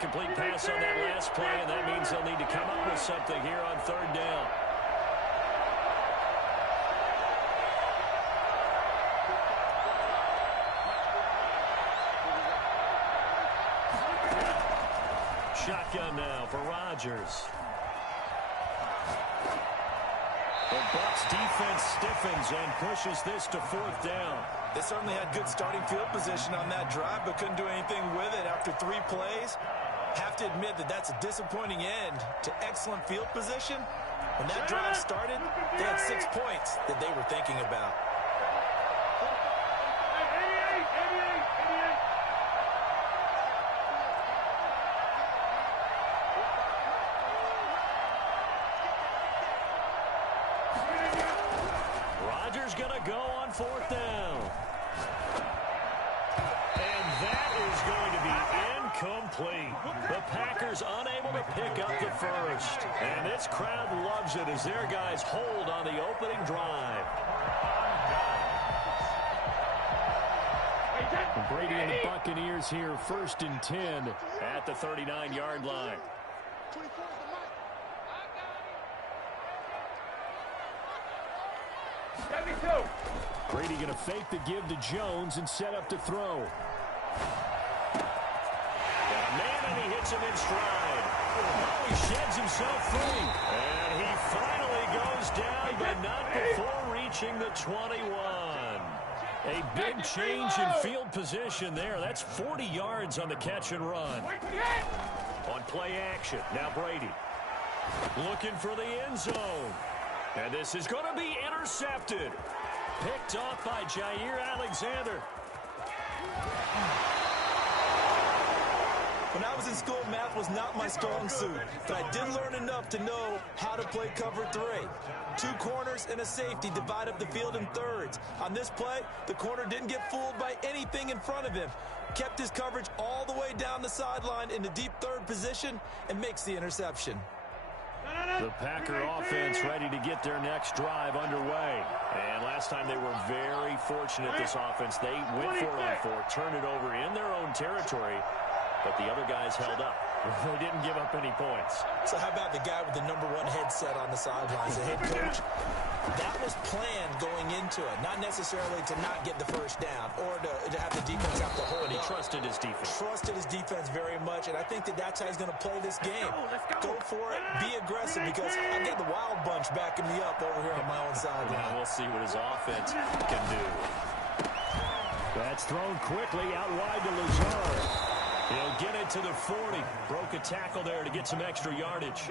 incomplete pass on that last play, and that means they'll need to come up with something here on third down. Shotgun now for Rodgers. The Bucs defense stiffens and pushes this to fourth down. They certainly had good starting field position on that drive, but couldn't do anything with it after 3 plays. Have to admit that that's a disappointing end to excellent field position. When that drive started, they had 6 points that they were thinking about. Rodgers going to go on fourth down. And that is going to be incomplete. The Packers unable to pick up the first. And this crowd loves it as their guys hold on the opening drive. Brady and the Buccaneers here, 1st and 10 at the 39-yard line. Brady going to fake the give to Jones and set up to throw. Man, and he hits him in stride. Oh, he sheds himself free. And he finally goes down, but not before reaching the 21. A big change in field position there. That's 40 yards on the catch and run. On play action, now Brady. Looking for the end zone. And this is going to be intercepted. Picked off by Jair Alexander. When I was in school, math was not my strong suit, but I did learn enough to know how to play cover 3. 2 corners and a safety divide up the field in thirds. On this play, the corner didn't get fooled by anything in front of him. Kept his coverage all the way down the sideline in the deep third position and makes the interception. The Packer offense ready to get their next drive underway. And last time they were very fortunate, this offense. They went for it on 4, turned it over in their own territory, but the other guys held up. They didn't give up any points. So how about the guy with the #1 headset on the sidelines, the head coach? That was planned going into it, not necessarily to not get the first down or to have the defense have to hold it. He trusted his defense. Trusted his defense very much, and I think that that's how he's going to play this game. Go for it, be aggressive, because I get the wild bunch backing me up over here on my own sideline. Now we'll see what his offense can do. That's thrown quickly out wide to Lazard. He'll get it to the 40. Broke a tackle there to get some extra yardage.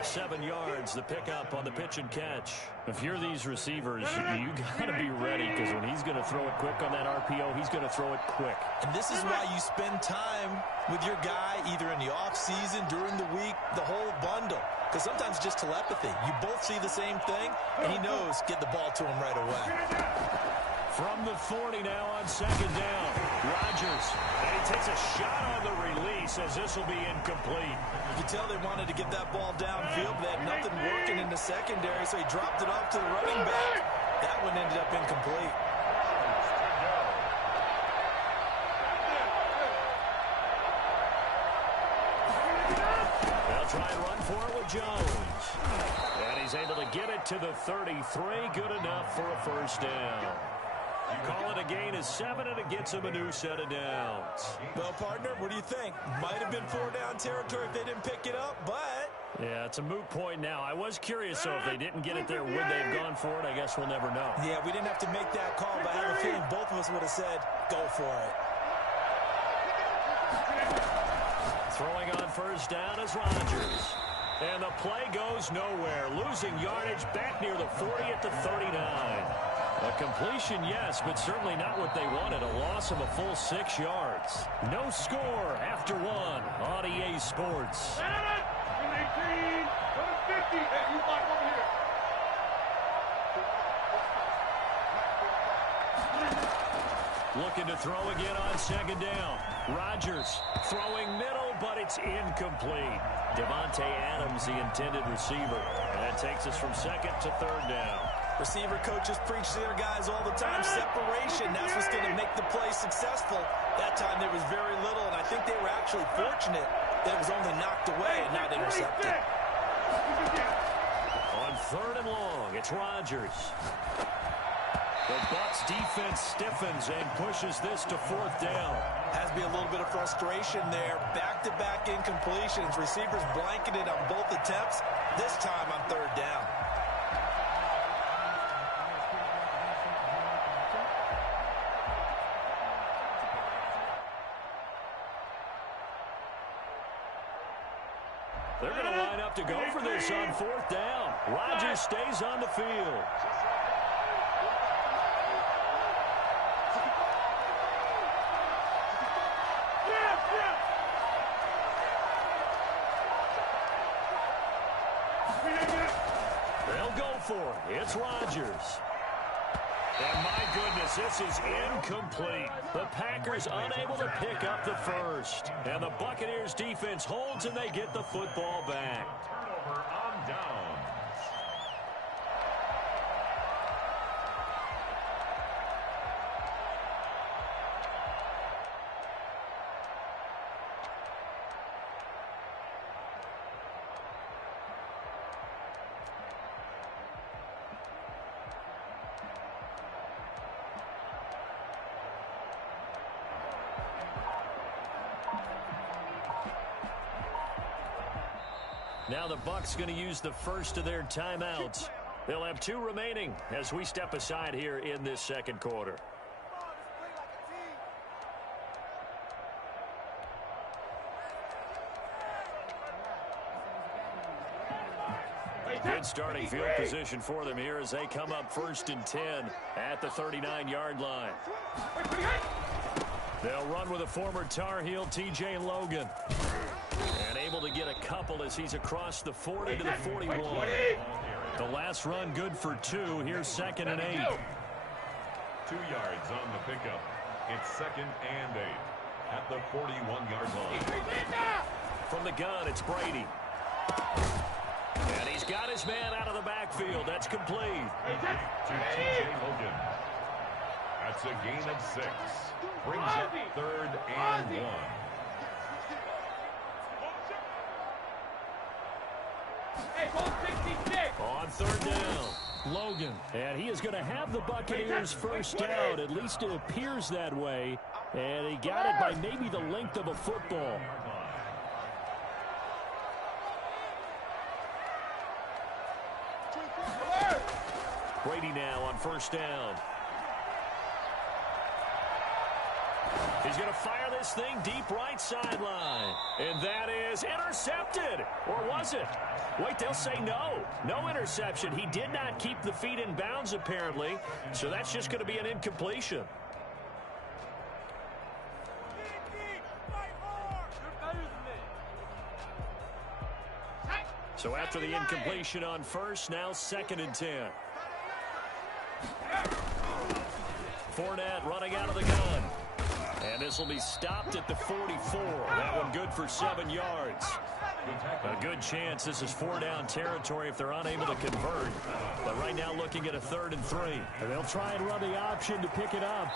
7 yards, the pickup on the pitch and catch. If you're these receivers, you got to be ready, because when he's going to throw it quick on that RPO, he's going to throw it quick. And this is why you spend time with your guy either in the offseason, during the week, the whole bundle. Because sometimes it's just telepathy. You both see the same thing, and he knows get the ball to him right away. From the 40 now on 2nd down. Rodgers. And he takes a shot on the release as this will be incomplete. You can tell they wanted to get that ball downfield. They had nothing working in the secondary, so he dropped it off to the running back. That one ended up incomplete. They'll try and run for it with Jones. And he's able to get it to the 33. Good enough for a first down. Call it a gain of 7, and it gets him a new set of downs. Well, partner, what do you think? Might have been 4-down territory if they didn't pick it up, but... Yeah, it's a moot point now. I was curious, so if they didn't get it there, would they have gone for it? I guess we'll never know. Yeah, we didn't have to make that call, but I have a feeling both of us would have said, go for it. Throwing on first down is Rodgers. And the play goes nowhere. Losing yardage back near the 40 at the 39. A completion, yes, but certainly not what they wanted. A loss of a full 6 yards. No score after 1 on EA Sports. Looking to throw again on 2nd down. Rodgers throwing middle, but it's incomplete. Devontae Adams, the intended receiver. And that takes us from 2nd to 3rd down. Receiver coaches preach to their guys all the time. Separation, that's what's going to make the play successful. That time there was very little, and I think they were actually fortunate that it was only knocked away and not intercepted. On 3rd and long, it's Rodgers. The Bucs defense stiffens and pushes this to 4th down. Has to be a little bit of frustration there. Back-to-back incompletions. Receivers blanketed on both attempts. This time on 3rd down. They're going to line up to go for this on 4th down. Rodgers stays on the field. They'll go for it. It's Rodgers. And my goodness, this is incomplete. The Packers unable to pick up the first. And the Buccaneers defense holds and they get the football back. Turnover on downs. Now the Bucs going to use the first of their timeouts. They'll have 2 remaining as we step aside here in this 2nd quarter. Good starting field position for them here as they come up 1st and 10 at the 39-yard line. They'll run with a former Tar Heel, T.J. Logan. And able to get a couple as he's across the 40 to the 41. The last run good for 2. Here's 2nd and 8. 2 yards on the pickup. It's 2nd and 8 at the 41-yard line. From the gun, it's Brady. And he's got his man out of the backfield. That's complete. To T.J. Logan. That's a gain of 6. Brings up 3rd and 1. On 3rd down, Logan. And he is going to have the Buccaneers first down. At least it appears that way. And he got it by maybe the length of a football. Brady now on 1st down. He's going to fire this thing deep right sideline. And that is intercepted. Or was it? Wait, they'll say no. No interception. He did not keep the feet in bounds, apparently. So that's just going to be an incompletion. So after the incompletion on 1st, now 2nd and 10. Fournette running out of the gun. And this will be stopped at the 44. That one good for 7 yards. A good chance this is 4-down territory if they're unable to convert. But right now looking at a 3rd and 3. And they'll try and run the option to pick it up.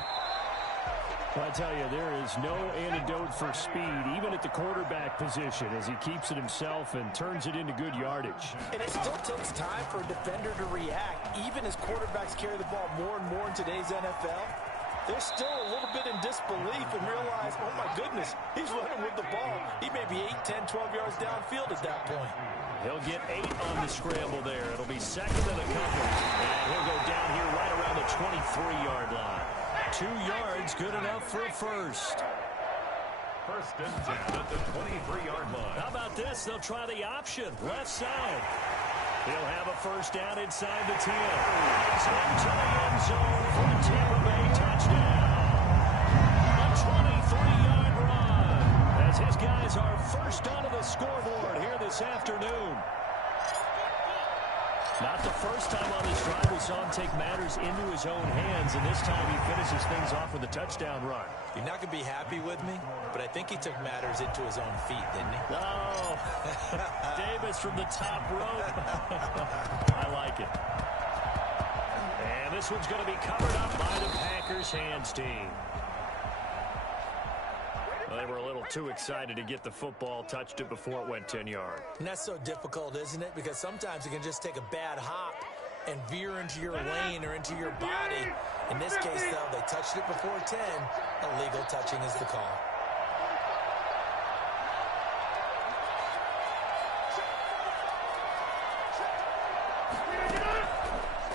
Well, I tell you, there is no antidote for speed, even at the quarterback position, as he keeps it himself and turns it into good yardage. And it still takes time for a defender to react, even as quarterbacks carry the ball more and more in today's NFL. They're still a little bit in disbelief and realize, oh my goodness, he's running with the ball. He may be 8, 10, 12 yards downfield at that point. He'll get 8 on the scramble there. It'll be 2nd and a couple. And he'll go down here right around the 23-yard line. 2 yards, good enough for a first. 1st and 10 at the 23-yard line. How about this? They'll try the option, left side. He'll have a first down inside the 10. It's into the end zone for the Tampa Bay touchdown. A 23-yard run as his guys are first onto the scoreboard here this afternoon. Not the first time on this drive we saw him take matters into his own hands, and this time he finishes things off with a touchdown run. You're not going to be happy with me, but I think he took matters into his own feet, didn't he? Oh, Davis from the top rope. I like it. And this one's going to be covered up by the Packers hands team. Well, they were a little Too excited to get the football, touched it before it went 10 yards. And that's so difficult, isn't it? Because sometimes you can just take a bad hop and veer into your lane or into your body. In this case, though, they touched it before 10. Illegal touching is the call.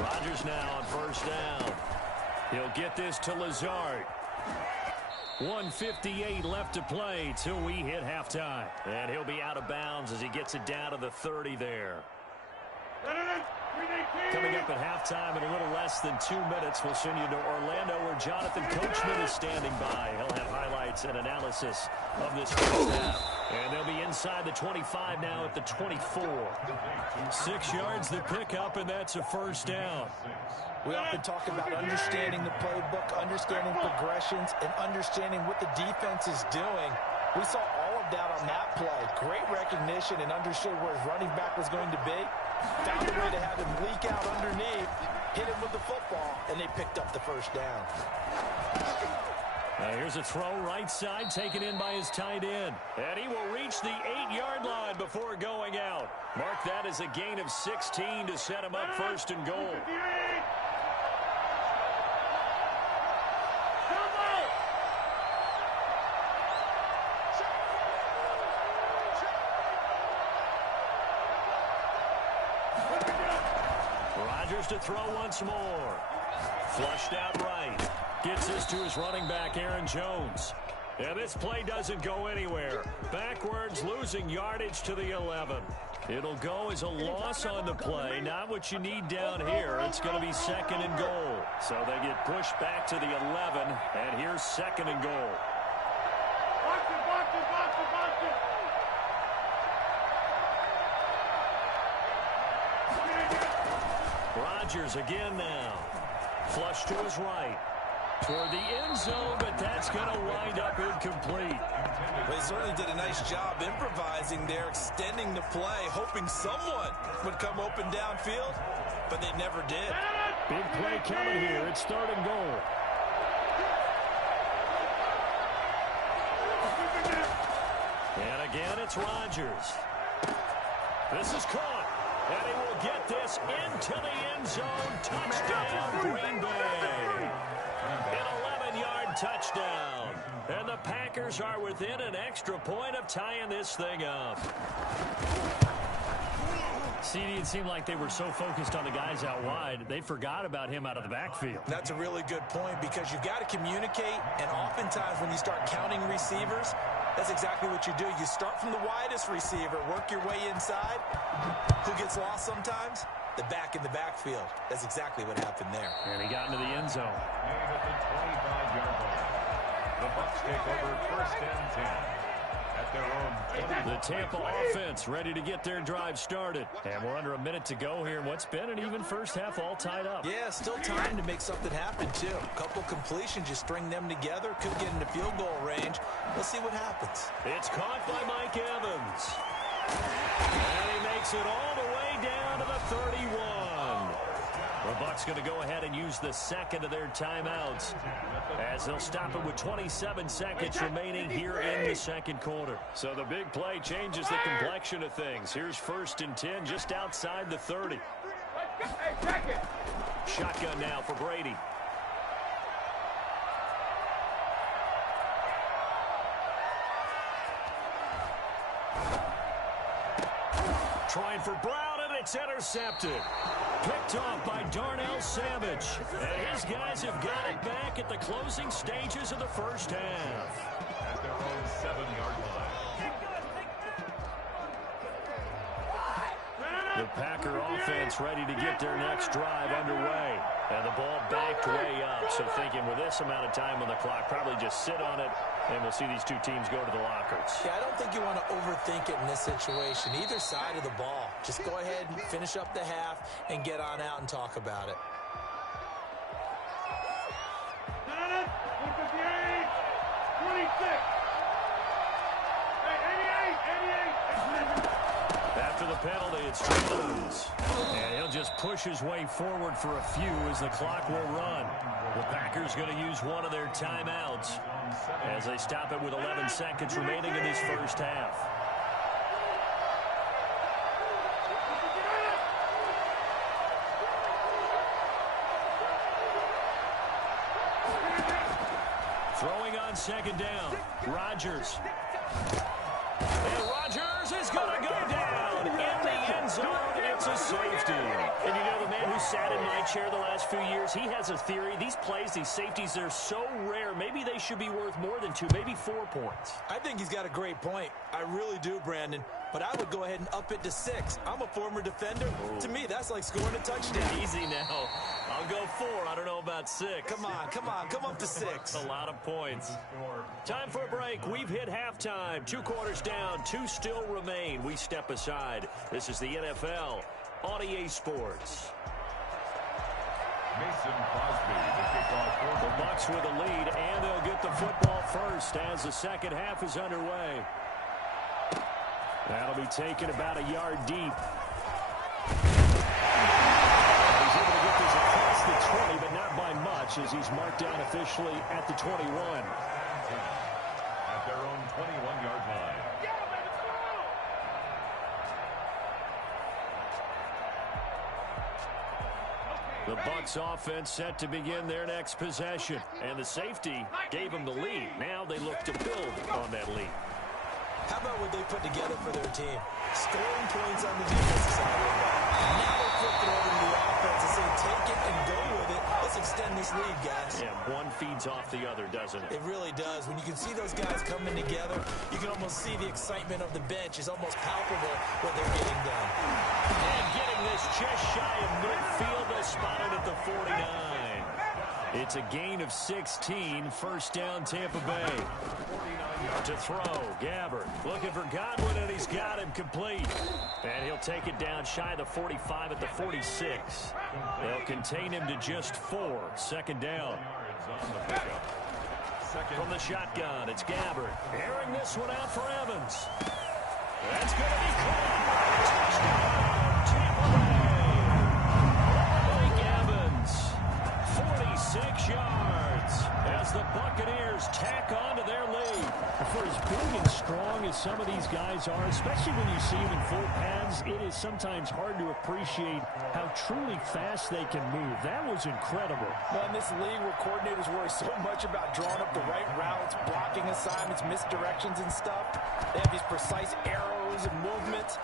Rodgers now on first down. He'll get this to Lazard. 1:58 left to play till we hit halftime. And he'll be out of bounds as he gets it down to the 30 there. Coming up at halftime in a little less than 2 minutes, we'll send you to Orlando where Jonathan Coachman is standing by. He'll have highlights and analysis of this first half. And they'll be inside the 25 now at the 24. 6 yards the pickup, and that's a first down. We often talk about understanding the playbook, understanding progressions, and understanding what the defense is doing. We saw all of that on that play. Great recognition and understood where his running back was going to be. Found a way to have him leak out underneath, hit him with the football, and they picked up the first down. Here's a throw right side taken in by his tight end. And he will reach the 8-yard line before going out. Mark that as a gain of 16 to set him up first and goal. Rodgers to throw once more. Flushed out right. Gets this to his running back, Aaron Jones. And this play doesn't go anywhere. Backwards, losing yardage to the 11. It'll go as a loss on the play. Not what you need down here. It's going to be second and goal. So they get pushed back to the 11. And here's second and goal. Rodgers again now. Flush to his right. Toward the end zone, but that's going to wind up incomplete. Well, he certainly did a nice job improvising there, extending the play, hoping someone would come open downfield, but they never did. Big play coming here. It's third and goal. And again, it's Rodgers. This is caught. And he will get this into the end zone. Touchdown, Green Bay. An 11-yard touchdown. And the Packers are within an extra point of tying this thing up. CD, it seemed like they were so focused on the guys out wide, they forgot about him out of the backfield. That's a really good point because you've got to communicate, and oftentimes when you start counting receivers, that's exactly what you do. You start from the widest receiver, work your way inside. Who gets lost sometimes? The back in the backfield. That's exactly what happened there. And he got into the end zone. And at the 25-yard line, the Bucs take over first and 10 at their own 20. The Tampa offense ready to get their drive started. And we're under a minute to go here in what's been an even first half all tied up. Yeah, still time to make something happen, too. A couple completions, you string them together, could get into field goal range. Let's see what happens. It's caught by Mike Evans. And he makes it all the way down to the 31. The Bucs going to go ahead and use the second of their timeouts as they'll stop it with 27 seconds remaining here in the second quarter. So the big play changes the complexion of things. Here's first and 10 just outside the 30. Shotgun now for Brady. Trying for Brown, and it's intercepted. Picked off by Darnell Savage. And his guys have got it back at the closing stages of the first half. At their own 7-yard line. The Packer offense ready to get their next drive underway. And the ball backed way up. So thinking with this amount of time on the clock, probably just sit on it, and we'll see these two teams go to the lockers. Yeah, I don't think you want to overthink it in this situation. Either side of the ball. Just go ahead and finish up the half and get on out and talk about it. After the penalty, it's Jones. And he'll just push his way forward for a few as the clock will run. The Packers going to use one of their timeouts as they stop it with 11 seconds remaining in this first half. Throwing on second down. Rodgers. And Rodgers is going to go down in the end zone. It's a safety. And you know, the man who sat in my chair the last few years, he has a theory. These plays, these safeties, they're so rare. Maybe they should be worth more than 2, maybe 4 points. I think he's got a great point. I really do, Brandon. But I would go ahead and up it to 6. I'm a former defender. To me, that's like scoring a touchdown. Easy now. I'll go 4. I don't know about 6. Come on. Come up to 6. A lot of points. Time for a break. We've hit halftime. 2 quarters down. 2 still remain. We step aside. This is the NFL on EA Sports. Mason Crosby, the kickoff for The Bucs with a lead, and they'll get the football first as the second half is underway. That'll be taken about a yard deep. He's able to get this across the 20, but not by much as he's marked down officially at the 21. At their own 21-yard line. The Bucs offense set to begin their next possession, and the safety gave them the lead. Now they look to build on that lead. How about what they put together for their team? Scoring points on the defensive side of the ball. Now they flip it over to the offense and say, take it and go with it. Let's extend this lead, guys. Yeah, one feeds off the other, doesn't it? It really does. When you can see those guys coming together, you can almost see the excitement of the bench. It's almost palpable what they're getting done. And getting this just shy of midfield, they'll spot it at the 49. It's a gain of 16, first down Tampa Bay. To throw, Gabbert looking for Godwin, and he's got him complete. And he'll take it down shy of the 45 at the 46. They'll contain him to just 4, second down. From the shotgun, it's Gabbert. Airing this one out for Evans. That's going to be caught. Touchdown, Tampa Bay. Mike Evans, 46 yards as the Buccaneers tack on to their lead. For as big and strong as some of these guys are, especially when you see them in full pads, it is sometimes hard to appreciate how truly fast they can move. That was incredible. Well, in this league where coordinators worry so much about drawing up the right routes, blocking assignments, misdirections and stuff, they have these precise arrows and movements.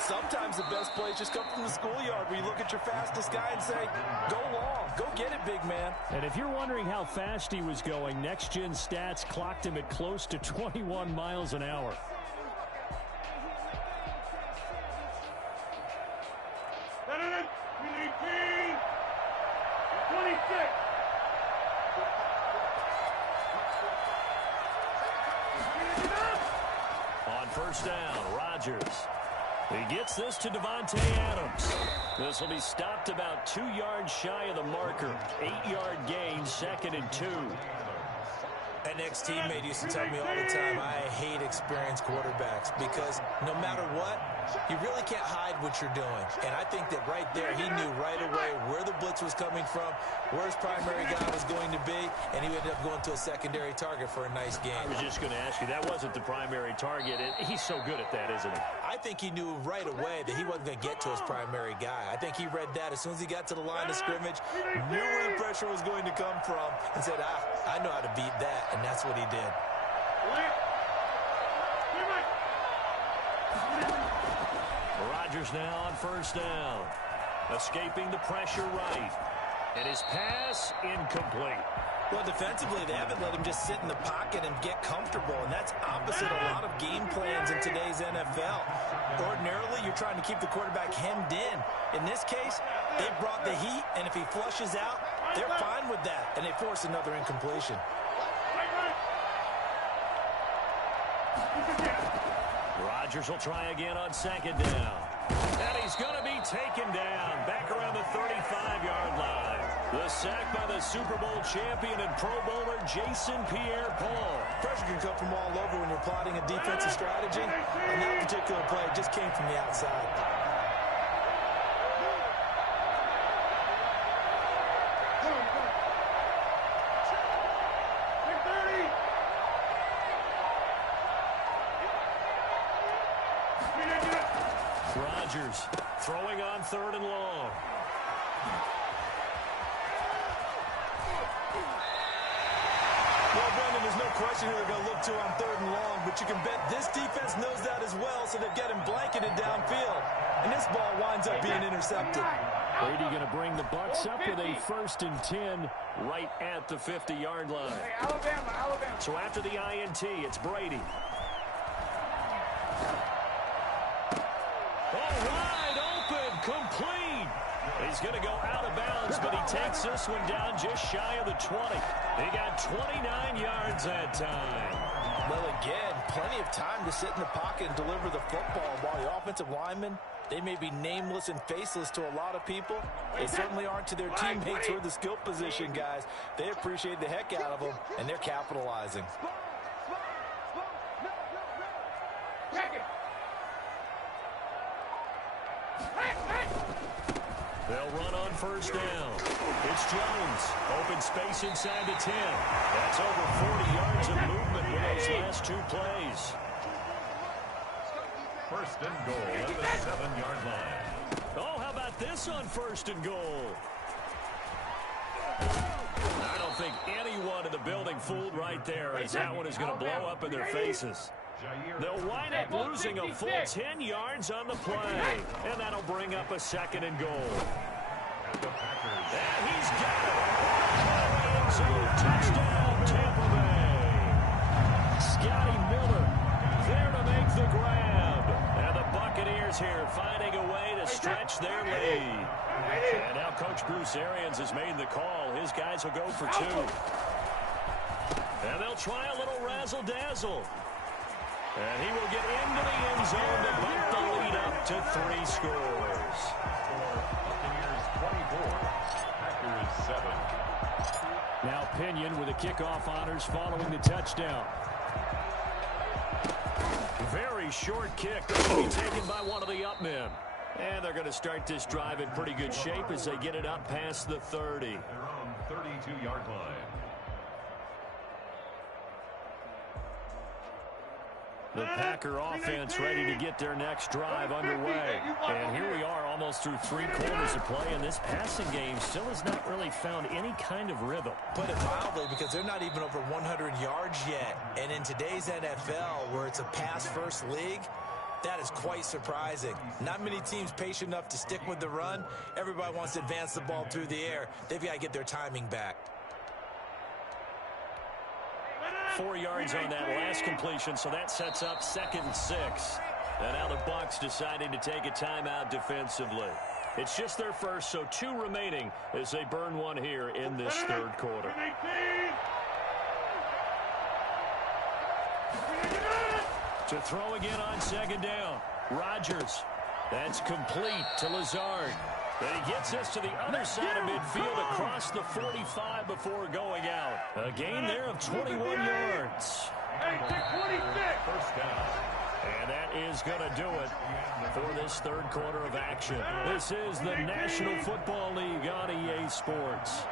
Sometimes the best plays just come from the schoolyard where you look at your fastest guy and say, go long, go get it, big man. And if you're wondering how fast he was going, next-gen stats clocked him at close to 21 miles an hour. On first down, Rodgers. He gets this to Devontae Adams. This will be stopped about 2 yards shy of the marker. 8-yard gain, second and 2. An ex-teammate used to tell me all the time, I hate experienced quarterbacks because no matter what, you really can't hide what you're doing. And I think that right there, he knew right away where the blitz was coming from, where his primary guy was going to be, and he ended up going to a secondary target for a nice game. I was just going to ask you, that wasn't the primary target. He's so good at that, isn't he? I think he knew right away that he wasn't going to get to his primary guy. I think he read that as soon as he got to the line of scrimmage, knew where the pressure was going to come from, and said, I know how to beat that, and that's what he did. Rodgers now on first down. Escaping the pressure right. And his pass incomplete. Well, defensively, they haven't let him just sit in the pocket and get comfortable, and that's opposite a lot of game plans in today's NFL. Ordinarily, you're trying to keep the quarterback hemmed in. In this case, they brought the heat, and if he flushes out, they're fine with that, and they force another incompletion. Rodgers will try again on second down. And he's going to be taken down back around the 35-yard line. The sack by the Super Bowl champion and Pro Bowler Jason Pierre-Paul. Pressure can come from all over when you're plotting a defensive strategy, and that particular play just came from the outside. Rodgers throwing on 3rd and long. Well, Brendan, there's no question who they're going to look to on 3rd and long, but you can bet this defense knows that as well, so they're getting blanketed downfield. And this ball winds up being intercepted. Brady going to bring the Bucs up with a 1st and 10 right at the 50-yard line. Hey, Alabama. So after the INT, it's Brady. Oh, wide open, complete. He's going to go out of bounds, but he takes this one down just shy of the 20. He got 29 yards that time. Well, again, plenty of time to sit in the pocket and deliver the football, while the offensive linemen, they may be nameless and faceless to a lot of people. They certainly aren't to their teammates who are the skill position guys. They appreciate the heck out of them, and they're capitalizing. They'll run on 1st down. It's Jones. Open space inside the 10. That's over 40 yards of movement with those last 2 plays. 1st and goal at the 7-yard line. Oh, how about this on 1st and goal? I don't think anyone in the building fooled right there, as that one is going to blow up in their faces. They'll wind up losing a full 10 yards on the play, and that'll bring up a 2nd and goal. And he's got it. Touchdown, Tampa Bay. Scotty Miller there to make the grab. And the Buccaneers here finding a way to stretch their lead. And now Coach Bruce Arians has made the call. His guys will go for 2. And they'll try a little razzle-dazzle. And he will get into the end zone to bump the lead up to 3 scores. Buccaneers 24, Packers 7. Now Pinion with the kickoff honors following the touchdown. Very short kick. This will be taken by one of the up men. And they're going to start this drive in pretty good shape as they get it up past the 30. Their own 32-yard line. The Packer offense ready to get their next drive underway. And here we are almost through 3 quarters of play, and this passing game still has not really found any kind of rhythm. Put it mildly, because they're not even over 100 yards yet. And in today's NFL, where it's a pass-first league, that is quite surprising. Not many teams patient enough to stick with the run. Everybody wants to advance the ball through the air. They've got to get their timing back. 4 yards on that last completion, so that sets up 2nd and 6. And now the Bucs deciding to take a timeout defensively. It's just their first, so 2 remaining as they burn one here in this 3rd quarter. To throw again on 2nd down. Rodgers. That's complete to Lazard. And he gets this to the other side of midfield across the 45 before going out. A gain there of 21 yards. First down. And that is going to do it for this 3rd quarter of action. This is the National Football League on EA Sports.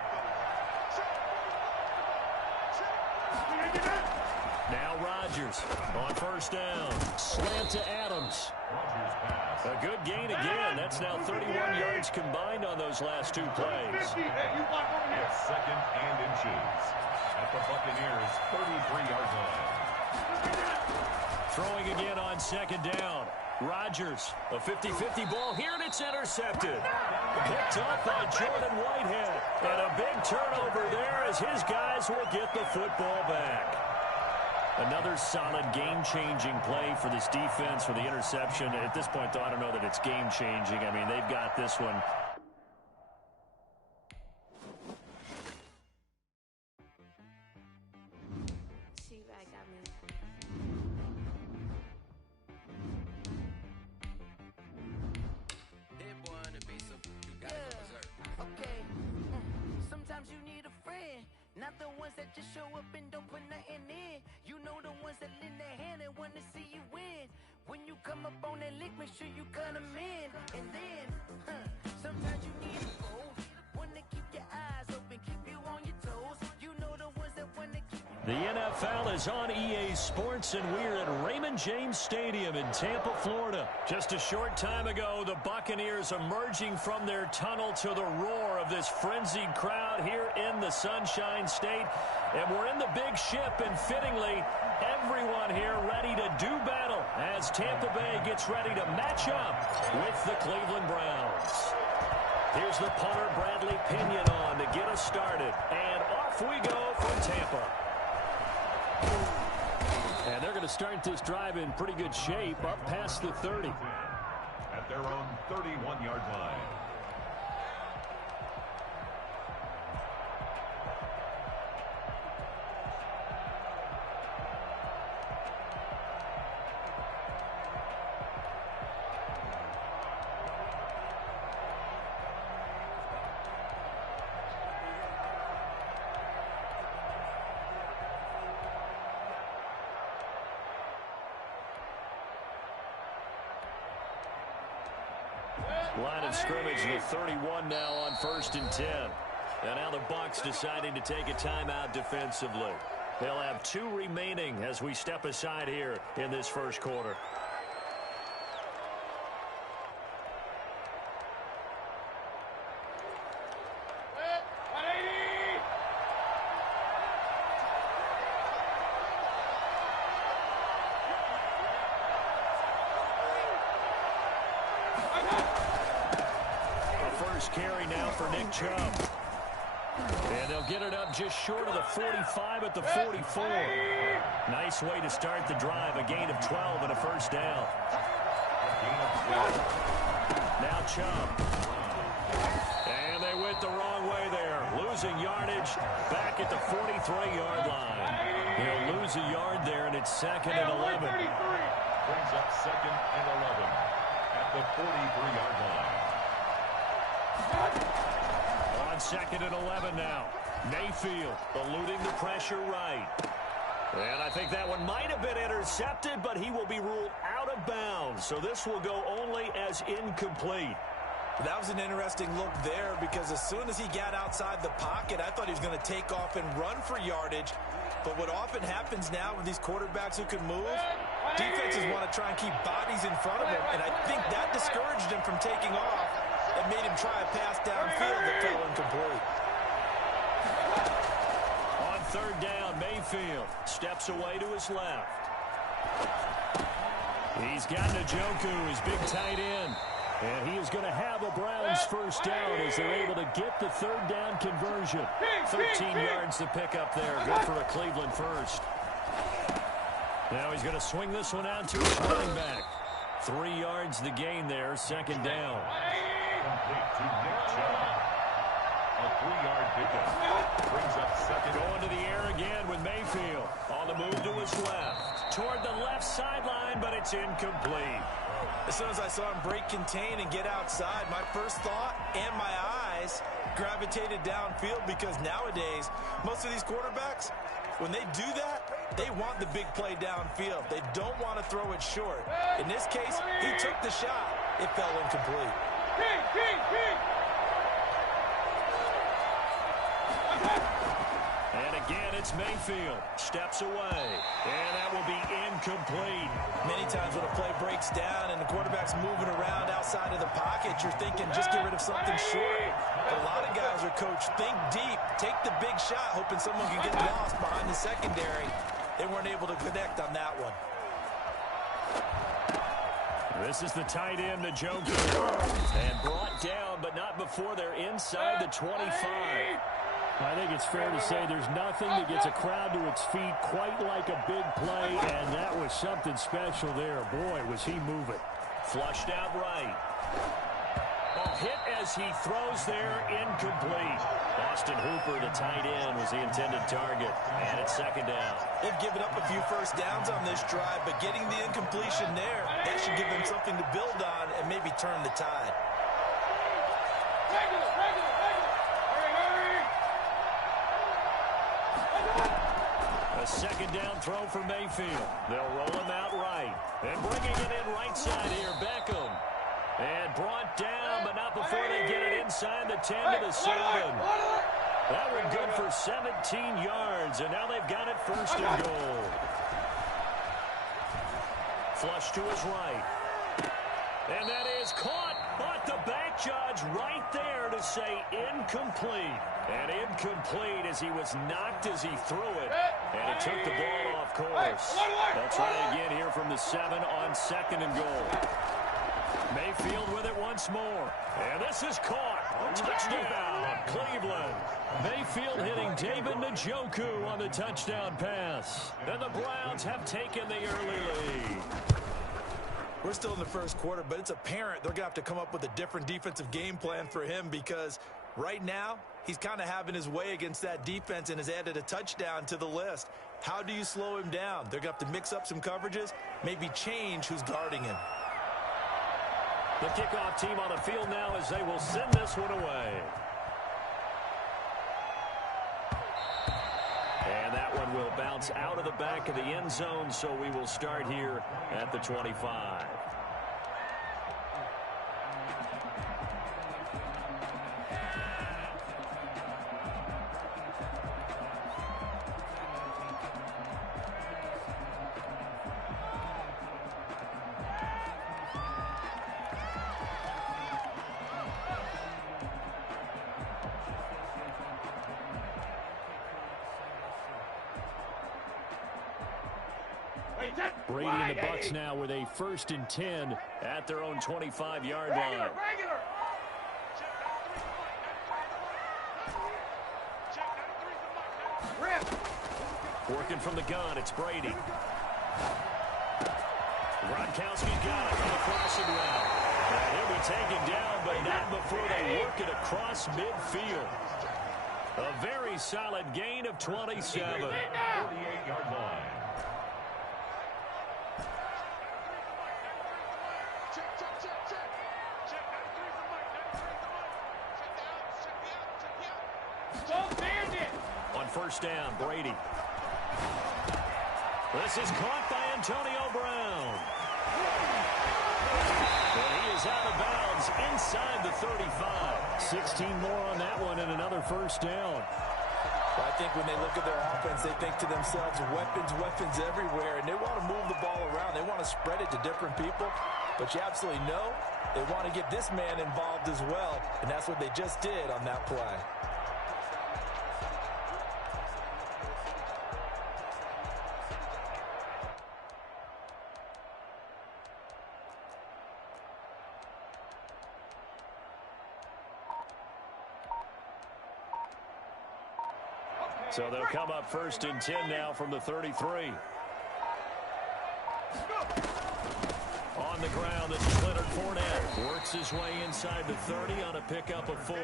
Now Rodgers on 1st down. Slant to Adams. Rodgers pass. A good gain again. That's now 31 yards combined on those last 2 plays. It's 2nd and inches. At the Buccaneers' 33-yard line. Throwing again on 2nd down. Rodgers, a 50-50 ball here, and it's intercepted. Picked up by Jordan Whitehead. And a big turnover there as his guys will get the football back. Another solid game-changing play for this defense for the interception. At this point, though, I don't know that it's game-changing. I mean, they've got this one. Sometimes you need a friend, not the ones that just show up and don't put nothing in. You know the ones that lend their hand and want to see you win. When you come up on that lick, make sure you cut them in. And then, sometimes you need a goal, one to keep your eyes open, keep you on your toes. You know the ones that want to keep you. The NFL is on EA Sports, and we're at Raymond James Stadium in Tampa, Florida. Just a short time ago, the Buccaneers emerging from their tunnel to the roar of this frenzied crowd here in the Sunshine State. And we're in the big ship, and fittingly, everyone here ready to do battle as Tampa Bay gets ready to match up with the Cleveland Browns. Here's the punter, Bradley Pinion, on to get us started. And off we go from Tampa. And they're going to start this drive in pretty good shape, up past the 30. At their own 31-yard line. Line of scrimmage, the 31 now on 1st and 10. And now the Bucs deciding to take a timeout defensively. They'll have 2 remaining as we step aside here in this first quarter. Carry now for Nick Chubb. And they'll get it up just short of the 45 at the 44. Nice way to start the drive. A gain of 12 and a first down. Now Chubb. And they went the wrong way there. Losing yardage back at the 43-yard line. They'll lose a yard there, and it's 2nd and 11. Brings up 2nd and 11 at the 43-yard line. On 2nd and 11 now. Mayfield eluding the pressure right. And I think that one might have been intercepted, but he will be ruled out of bounds. So this will go only as incomplete. That was an interesting look there because as soon as he got outside the pocket, I thought he was going to take off and run for yardage. But what often happens now with these quarterbacks who can move, defenses want to try and keep bodies in front of him. And I think that discouraged him from taking off. It made him try a pass downfield that fell incomplete. On 3rd down, Mayfield steps away to his left. He's got Njoku, his big tight end. And he is going to have a Browns first down as they're able to get the 3rd down conversion. 13 yards to pick up there. Good for a Cleveland first. Now he's going to swing this one out to his running back. 3 yards the gain there, 2nd down. Complete to Nick Chubb. A 3-yard pickup. Brings up 2nd. Going to the air again with Mayfield. On the move to his left. Toward the left sideline, but it's incomplete. As soon as I saw him break contain and get outside, my first thought and my eyes gravitated downfield because nowadays, most of these quarterbacks, when they do that, they want the big play downfield. They don't want to throw it short. In this case, he took the shot. It fell incomplete. And again, it's Mayfield. Steps away. And that will be incomplete. Many times when a play breaks down and the quarterback's moving around outside of the pocket, you're thinking just get rid of something short. But a lot of guys are coached, think deep, take the big shot, hoping someone can get lost behind the secondary. They weren't able to connect on that one. This is the tight end, Njoku. And brought down, but not before they're inside the 25. I think it's fair to say there's nothing that gets a crowd to its feet quite like a big play, and that was something special there. Boy, was he moving. Flushed out right. A hit as he throws there, incomplete. Austin Hooper, the tight end, was the intended target, and it's 2nd down. They've given up a few first downs on this drive, but getting the incompletion there, that should give them something to build on and maybe turn the tide. A 2nd down throw for Mayfield. They'll roll him out right. And bringing it in right side here, Beckham. And brought down, but not before they get it inside the 10 to the 7. That one good for 17 yards, and now they've got it first and goal. Flush to his right. And that is caught, but the back judge right there to say incomplete. And incomplete as he was knocked as he threw it. And it took the ball off course. They'll try it again here from the 7 on second and goal. Mayfield with it once more. And this is caught. Touchdown, Cleveland. Mayfield hitting David Njoku on the touchdown pass. And the Browns have taken the early lead. We're still in the first quarter, but it's apparent they're going to have to come up with a different defensive game plan for him because right now he's kind of having his way against that defense and has added a touchdown to the list. How do you slow him down? They're going to have to mix up some coverages, maybe change who's guarding him. The kickoff team on the field now as they will send this one away. And that one will bounce out of the back of the end zone, so we will start here at the 25. Brady and the Bucs now with a 1st and 10 at their own 25-yard line. Working from the gun, it's Brady. Gronkowski's got it on the crossing route. And he'll be taken down, but not before they work it across midfield. A very solid gain of 27. 48-yard line. On first down, Brady. This is caught by Antonio Brown. And he is out of bounds inside the 35. 16 more on that one and another first down. Well, I think when they look at their offense, they think to themselves, weapons, weapons everywhere, and they want to move the ball around. They want to spread it to different people, but you absolutely know they want to get this man involved as well, and that's what they just did on that play. So they'll come up 1st and 10 now from the 33. On the ground, this is Leonard Fournette. Works his way inside the 30 on a pickup of 4.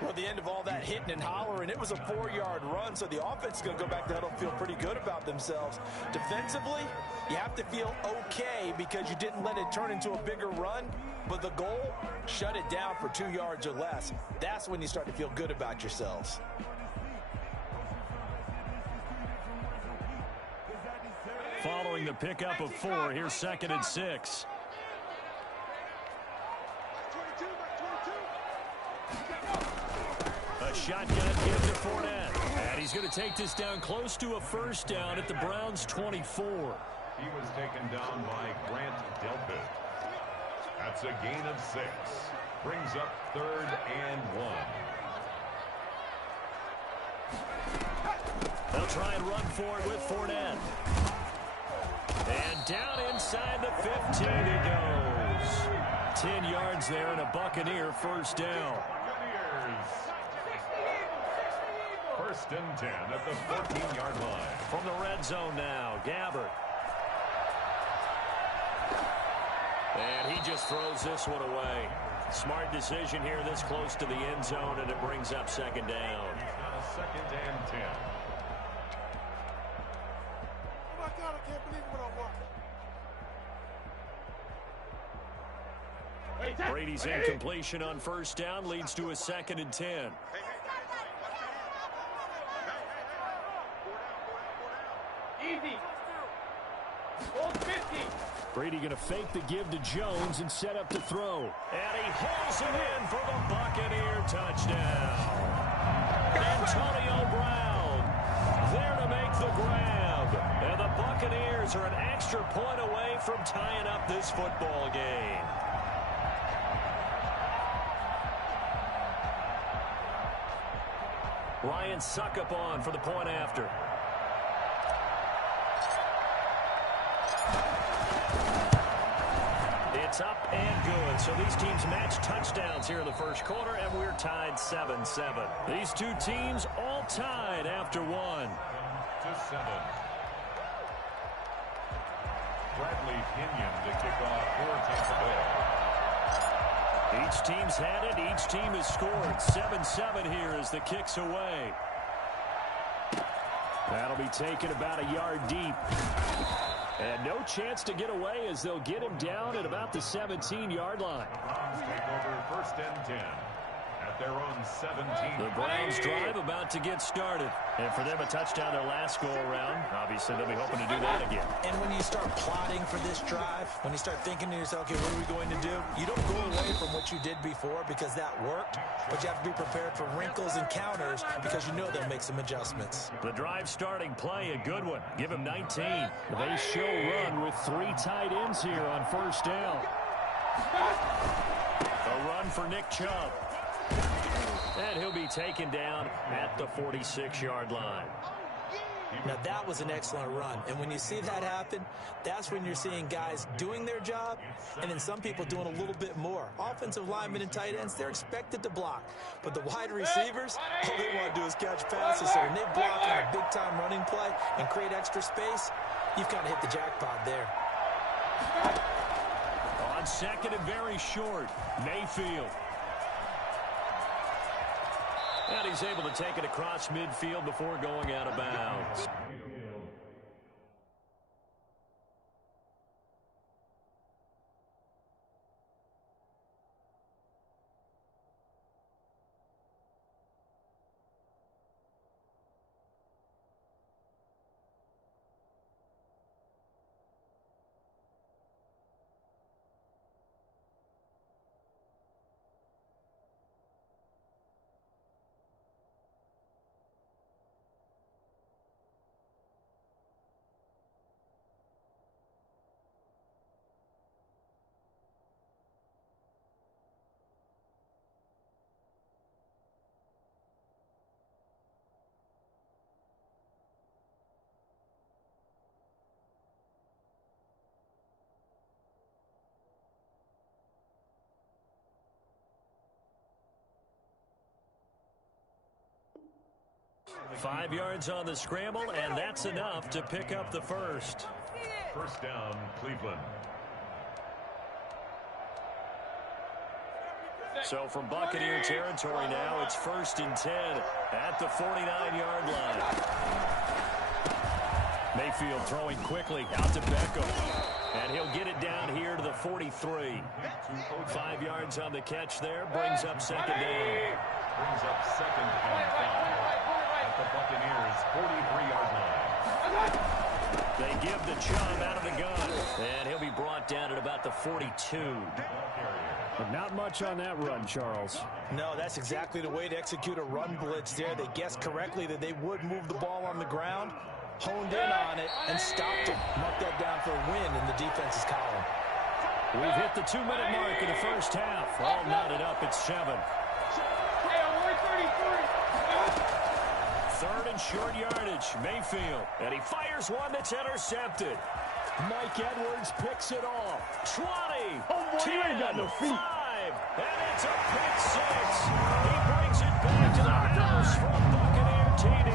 Well, at the end of all that hitting and hollering, it was a 4-yard run, so the offense is going to go back to huddle and feel pretty good about themselves. Defensively, you have to feel okay because you didn't let it turn into a bigger run, but the goal, shut it down for 2 yards or less. That's when you start to feel good about yourselves. Following the pickup of 4, here's 2nd and 6. A shotgun give to Fournette. And he's going to take this down close to a first down at the Browns' 24. He was taken down by Grant Delpit. That's a gain of 6. Brings up 3rd and 1. They'll try and run for it with Fournette. And down inside the 15 he goes. 10 yards there and a Buccaneer first down. First and 10 at the 14-yard line. From the red zone now, Gabbert. And he just throws this one away. Smart decision here this close to the end zone, and it brings up 2nd down. 2nd and 10. Oh, my God, I can't believe what I'm watching. Brady's incompletion on first down leads to a 2nd and 10. Easy. Hold 50. Brady going to fake the give to Jones and set up to throw. And he hauls it in for the Buccaneer touchdown. Antonio Brown there to make the grab. And the Buccaneers are an extra point away from tying up this football game. Ryan Suckup on for the point after. It's up and good. So these teams match touchdowns here in the first quarter, and we're tied 7-7. These two teams all tied after one. 7-7. Bradley Pinion to kick off for Tampa Bay. Each team's had it. Each team has scored. 7-7 here as the kick's away. That'll be taken about a yard deep. And no chance to get away as they'll get him down at about the 17-yard line. Browns take over 1st and 10 at their own 17. The Browns drive about to get started. And for them, a touchdown their last go-around. Obviously, they'll be hoping to do that again. And when you start plotting for this drive, when you start thinking to yourself, okay, what are we going to do? You don't go away from what you did before because that worked, but you have to be prepared for wrinkles and counters because you know they'll make some adjustments. The drive starting play, a good one. Give him 19. They show run with 3 tight ends here on 1st down. A run for Nick Chubb. And he'll be taken down at the 46-yard line. Now, that was an excellent run. And when you see that happen, that's when you're seeing guys doing their job and then some people doing a little bit more. Offensive linemen and tight ends, they're expected to block. But the wide receivers, all they want to do is catch passes. So when they block on a big-time running play and create extra space, you've kind of hit the jackpot there. On second and very short, Mayfield. And he's able to take it across midfield before going out of bounds. Five yards on the scramble, and that's enough to pick up the first. 1st down, Cleveland. So from Buccaneer territory now, it's 1st and 10 at the 49-yard line. Mayfield throwing quickly out to Beckham. And he'll get it down here to the 43. 5 yards on the catch there, brings up 2nd down. Brings up 2nd and 5 at the Buccaneers' 43-yard line. They give the Chubb out of the gun. And he'll be brought down at about the 42. But not much on that run, Charles. No, that's exactly the way to execute a run blitz there. They guessed correctly that they would move the ball on the ground, honed in on it, and stopped him. Marked that down for a win in the defense's column. We've hit the 2-minute mark in the first half. All knotted up at 7. 3rd and short yardage, Mayfield. And he fires one that's intercepted. Mike Edwards picks it off. 20, Oh, boy, 10, he ain't got no feet. 5, and it's a pick 6. He brings it back to the house from Buccaneer TD.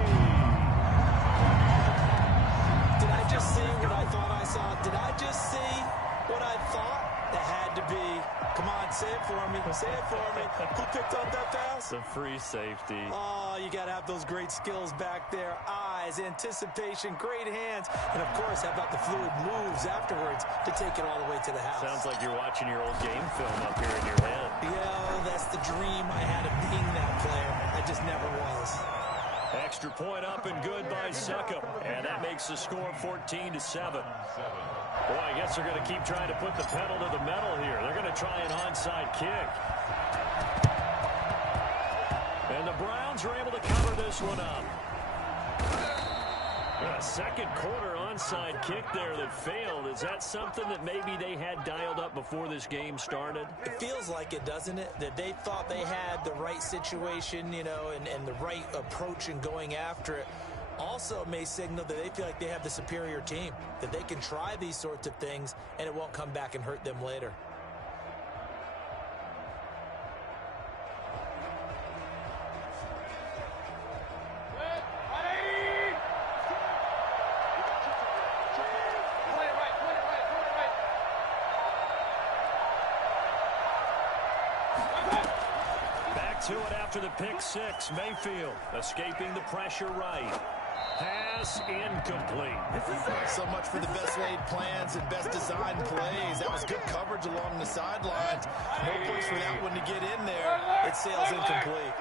Did I just see what I thought I saw? Did I just see what I thought? That had to be. Come on, say it for me. Say it for me. Who picked up that pass? The free safety. Oh, you got to have those great skills back there. Eyes, anticipation, great hands. And, of course, how about the fluid moves afterwards to take it all the way to the house? Sounds like you're watching your old game film up here in your head. Yeah, that's the dream I had of being that player. I just never was. Extra point up and good by Suckup. And that makes the score 14-7. Boy, I guess they're going to keep trying to put the pedal to the metal here. They're going to try an onside kick. And the Browns are able to cover this one up. A second quarter onside kick there that failed. Is that something that maybe they had dialed up before this game started? It feels like it, doesn't it? That they thought they had the right situation, you know, and the right approach in going after it. Also may signal that they feel like they have the superior team, that they can try these sorts of things and it won't come back and hurt them later. To it after the pick six. Mayfield escaping the pressure right. Pass incomplete. So much for the best laid plans and best designed plays. That was good coverage along the sidelines. No place for that one to get in there. It sails incomplete.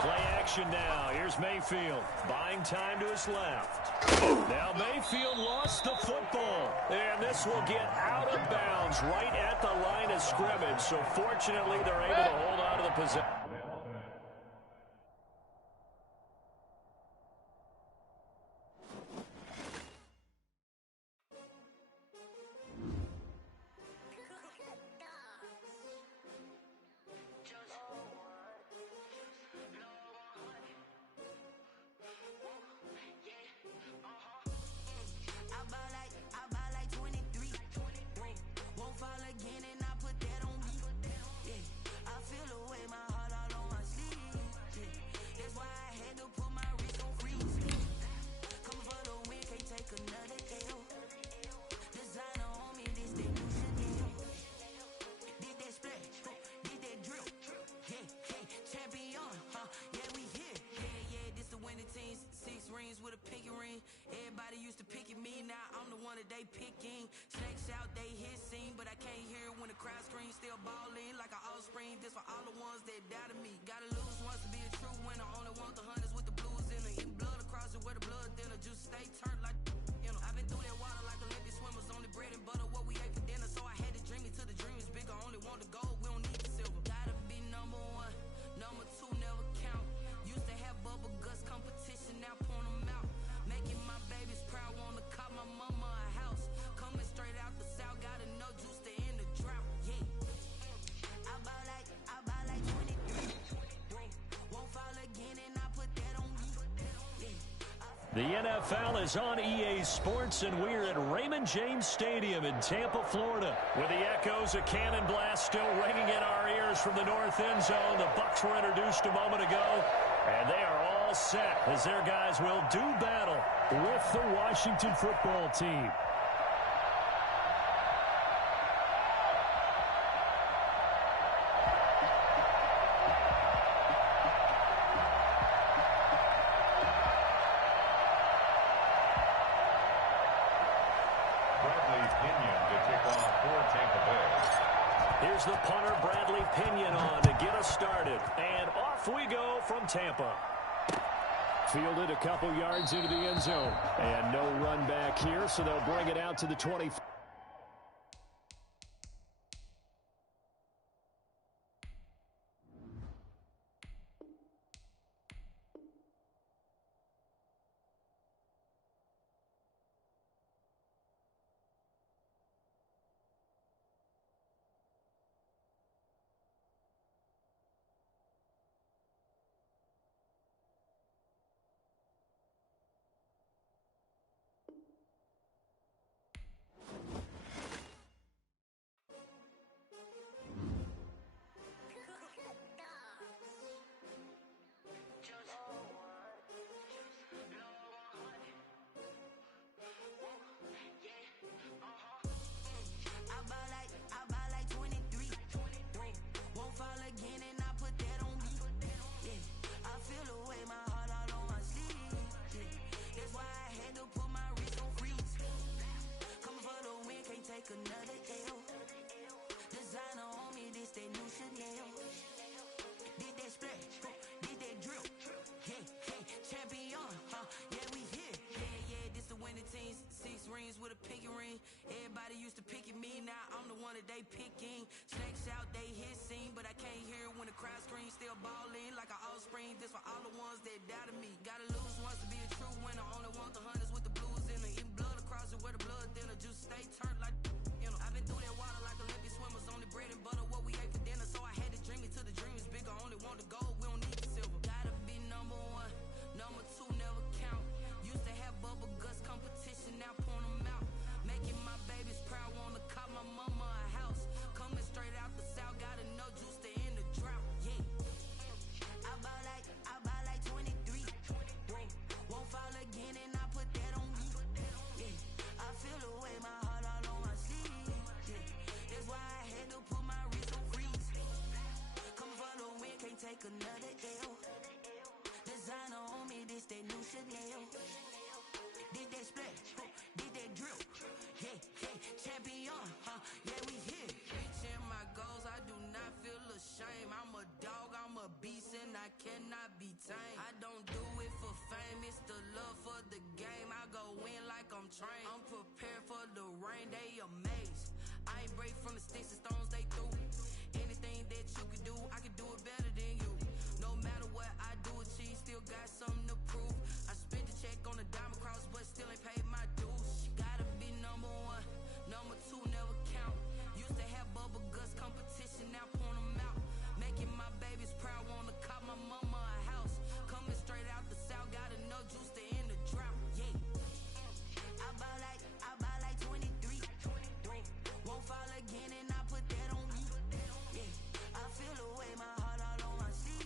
Play action now. Here's Mayfield. Buying time to his left. Now Mayfield lost the football. And this will get out of bounds right at the line of scrimmage. So fortunately, they're able to hold on to the possession. Everybody used to pick at me, now I'm the one that they picking. Snakes out, they hissing, but I can't hear it when the crowd screams. Still balling like an offspring. This for all the ones that doubted me. Gotta lose once to be a true winner. Only want the hunters with the blues in it. Eating blood across it where the blood thinner. Just stay turned like, you know. I've been through that water like Olympic swimmers. Only bread and butter, what we ate for dinner. So I had to dream it till the dream is bigger. Only want the gold, we don't need the silver. Gotta be number one, number two never count. Used to have bubble guts competition, now point them out. Making my babies proud, wanna call my mama a house. Coming straight out the south, gotta know juice to end the drought. Yeah. I bought like 23. Won't fall again, and I put that on me. Yeah. The NFL is on EA Sports, and we're at Raymond James Stadium in Tampa, Florida, with the echoes of Cannon Blast still ringing in our ears from the north end zone. The Bucs were introduced a moment ago, and they are all set as their guys will do battle with the Washington football team. Here's the punter, Bradley Pinion, on to get us started. And off we go from Tampa. Fielded a couple yards into the end zone. And no run back here, so they'll bring it out to the 20. that new Chanel. Did that split, did that drill. Yeah, yeah, champion, yeah, we here. Reaching my goals, I do not feel ashamed. I'm a dog, I'm a beast, and I cannot be tamed. I don't do it for fame, it's the love for the game. I go in like I'm trained. I'm prepared for the rain, they amazed. I ain't break from the sticks and stones they threw. Anything that you can do, I can do it better than you. No matter what I do, achieve, still got something to prove. I spent the check on the diamond cross, but still ain't paid my dues. Gotta be number one, number two never count. Used to have bubble guts competition, now point them out. Making my babies proud, wanna cop my mama a house. Coming straight out the south, got enough juice to end the drought. Yeah, I buy like 23. Won't fall again, and I put that on me. Yeah, I feel the way, my heart all on my sleeve.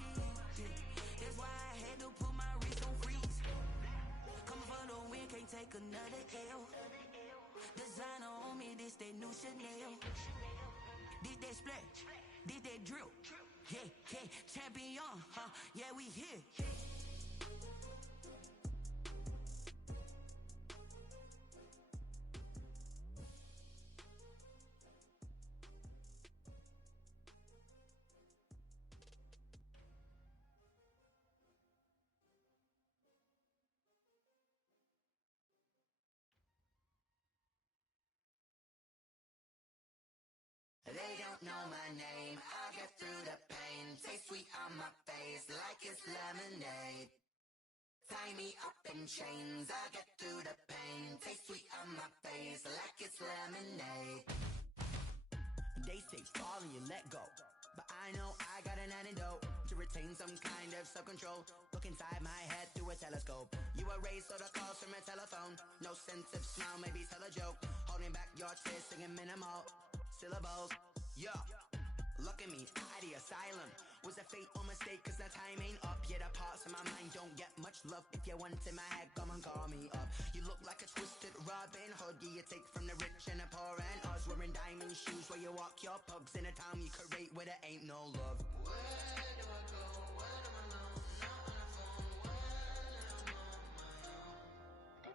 Yeah, that's why I had to put my wrist on freeze. Coming for the win, can't take another L. Designer on me, this that new Chanel. Did that split, did that drill. Yeah, yeah, champion, yeah, we here. They don't know my name, I get through the pain. Taste sweet on my face like it's lemonade. Tie me up in chains, I get through the pain. Taste sweet on my face like it's lemonade. They say fall and you let go, but I know I got an antidote to retain some kind of self-control. Look inside my head through a telescope. You erase all the calls from a telephone. No sense of smile, maybe tell a joke. Holding back your tears, singing minimal syllables. Yeah, look at me, out the asylum. Was a fate or mistake, cause the time ain't up. Yeah, the parts of my mind don't get much love. If you want in my head, come and call me up. You look like a twisted Robin Hood. Yeah, you take from the rich and the poor and us. Wearing diamond shoes where you walk your pugs in a town you create where there ain't no love. Where do I go?